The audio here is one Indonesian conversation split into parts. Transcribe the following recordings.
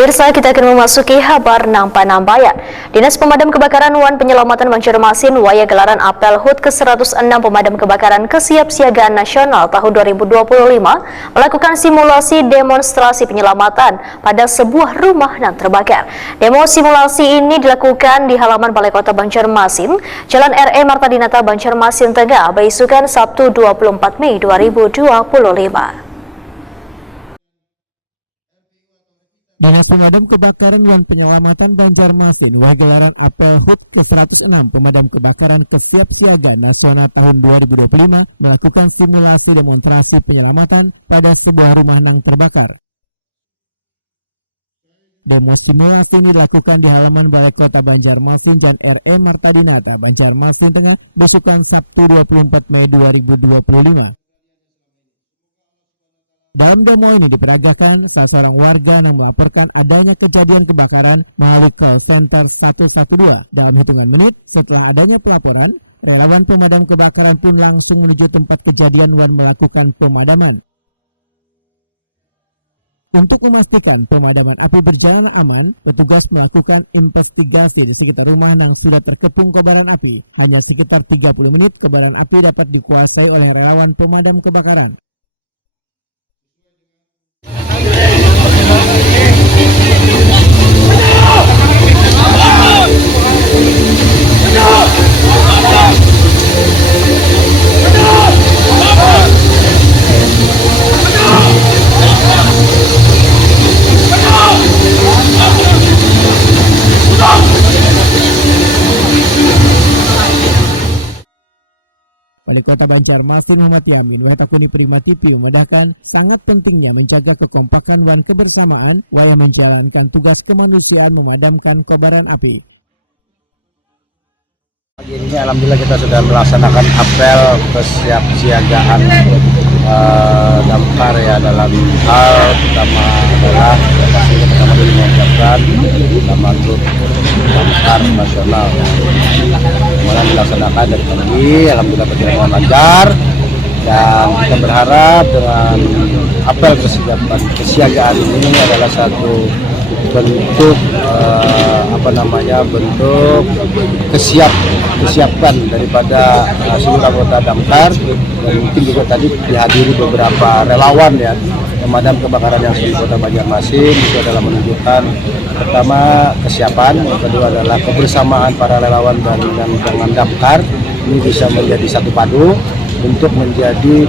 Pemirsa, kita akan memasuki kabar Nampan-Nambayan. Dinas Pemadam Kebakaran Wan Penyelamatan Banjarmasin waya gelaran apel HUT ke-106 Pemadam Kebakaran Kesiapsiagaan Nasional tahun 2025 melakukan simulasi demonstrasi penyelamatan pada sebuah rumah yang terbakar. Demo simulasi ini dilakukan di halaman Balai Kota Banjarmasin, Jalan RE Marta Dinata Banjarmasin Tengah, Baisukan Sabtu 24 Mei 2025. Dinas Pemadam Kebakaran Wan Penyelamatan Banjarmasin gelaran apel HUT ke-106 Pemadam Kebakaran Kesiapsiagaan Nasional tahun 2025 melakukan simulasi demonstrasi penyelamatan pada sebuah rumah yang terbakar. Demo simulasi ini dilakukan di halaman Balai Kota Banjarmasin, Jalan RE Marta Dinata Banjarmasin Tengah, Baisukan Sabtu 24 Mei 2025. Dalam demo ini diperagakan sasaran warga yang melaporkan adanya kejadian kebakaran melalui call center 112. Dalam hitungan menit setelah adanya pelaporan, relawan pemadam kebakaran pun langsung menuju tempat kejadian dan melakukan pemadaman. Untuk memastikan pemadaman api berjalan aman, petugas melakukan investigasi di sekitar rumah yang sudah terkepung kobaran api. Hanya sekitar 30 menit kobaran api dapat dikuasai oleh relawan pemadam kebakaran. Wali Kota Banjarmasin Ahmad Yamin Watakuni Prima TV memudahkan sangat pentingnya menjaga kekompakan dan kebersamaan walau menjalankan tugas kemanusiaan memadamkan kobaran api. Pagi ini alhamdulillah kita sudah melaksanakan apel kesiapsiagaan damkar ya, dalam hal pertama adalah pastinya pertama kali mengucapkan nama grup damkar nasional kemudian dilaksanakan dari pagi, alhamdulillah berjalan lancar, dan kita berharap dengan apel kesiagaan ini adalah satu bentuk bentuk kesiapan daripada seluruh anggota damkar, dan mungkin juga tadi dihadiri beberapa relawan ya pemadam kebakaran yang di Kota Banjarmasin. Itu adalah menunjukkan pertama kesiapan, yang kedua adalah kebersamaan para relawan dan dengan damkar ini bisa menjadi satu padu untuk menjadi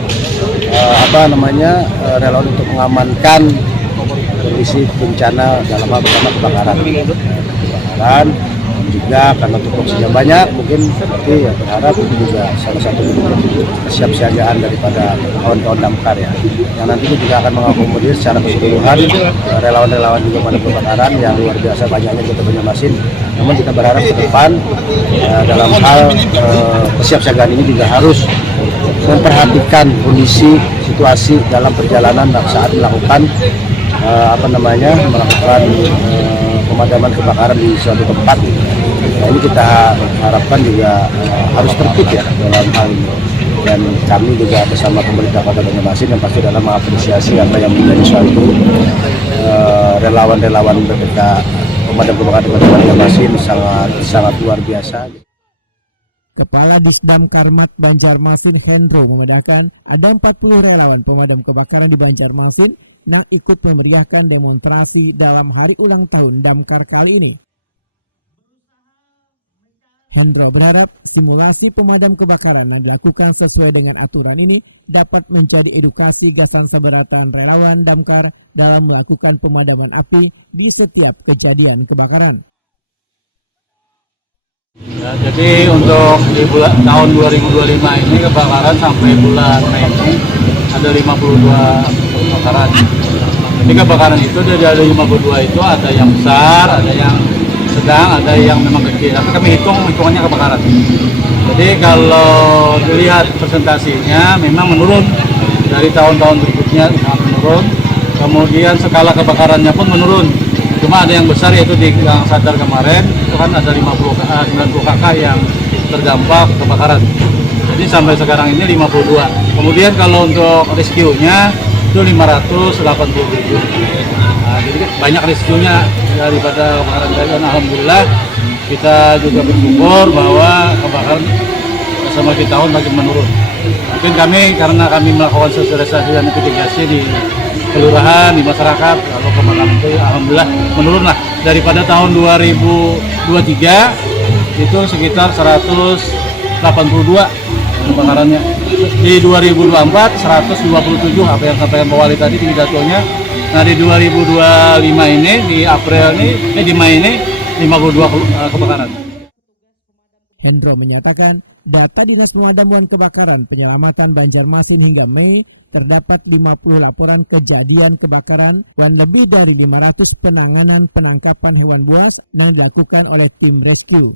relawan untuk mengamankan kondisi bencana dalam hal pertama kebakaran juga karena tupoksinya banyak, mungkin seperti ya berharap itu juga salah satu bentuk kesiapsiagaan daripada kawan-kawan damkar ya, yang nantinya juga akan mengakomodir secara keseluruhan relawan-relawan juga pada kebakaran yang luar biasa banyaknya Kota Banjarmasin. Namun kita berharap ke depan dalam hal kesiapsiagaan ini juga harus memperhatikan kondisi situasi dalam perjalanan saat melakukan melakukan pemadaman kebakaran di suatu tempat. Nah, ini kita harapkan juga harus tertib ya dalam hal ini, dan kami juga bersama pemerintah Kota Banjarmasin yang pasti dalam mengapresiasi apa yang menjadi suatu relawan-relawan BPK pemadam kebakaran Kota Banjarmasin sangat luar biasa. Kepala Disdamkarmat Banjarmasin Hendro memudahkan ada 40 relawan pemadam kebakaran di Banjarmasin yang ikut memeriahkan demonstrasi dalam hari ulang tahun damkar kali ini. Hendro berharap simulasi pemadam kebakaran yang dilakukan sesuai dengan aturan ini dapat menjadi edukasi gasan keberatan relawan damkar dalam melakukan pemadaman api di setiap kejadian kebakaran. Ya, jadi untuk di tahun 2025 ini kebakaran sampai bulan Mei ini ada 52 kebakaran. Jadi kebakaran itu dari 52 itu ada yang besar, ada yang sedang, ada yang memang kecil. Tapi kami hitungannya kebakaran. Jadi kalau dilihat presentasinya memang menurun dari tahun-tahun berikutnya, menurun. Kemudian skala kebakarannya pun menurun. Cuma ada yang besar yaitu di yang Sadar kemarin itu kan ada 90 kakak yang terdampak kebakaran. Jadi sampai sekarang ini 52. Kemudian kalau untuk rescue-nya itu 587. Nah, jadi banyak resikonya daripada kebakaran tadi. Dan alhamdulillah kita juga bersyukur bahwa kebakaran semakin tahun makin menurun. Mungkin karena kami melakukan sosialisasi dan mitigasi di kelurahan, di masyarakat, lalu kebakaran itu alhamdulillah menurun lah. Daripada tahun 2023 itu sekitar 182 kebakarannya. Di 2024 127 apa yang sampaikan Pak Wali tadi di pidatonya. Nah di 2025 ini di April ini di Mei ini 52 kebakaran. Hendro menyatakan data Dinas Pemadam dan Kebakaran Penyelamatan Banjarmasin hingga Mei terdapat 50 laporan kejadian kebakaran dan lebih dari 500 penanganan penangkapan hewan buas yang dilakukan oleh tim rescue.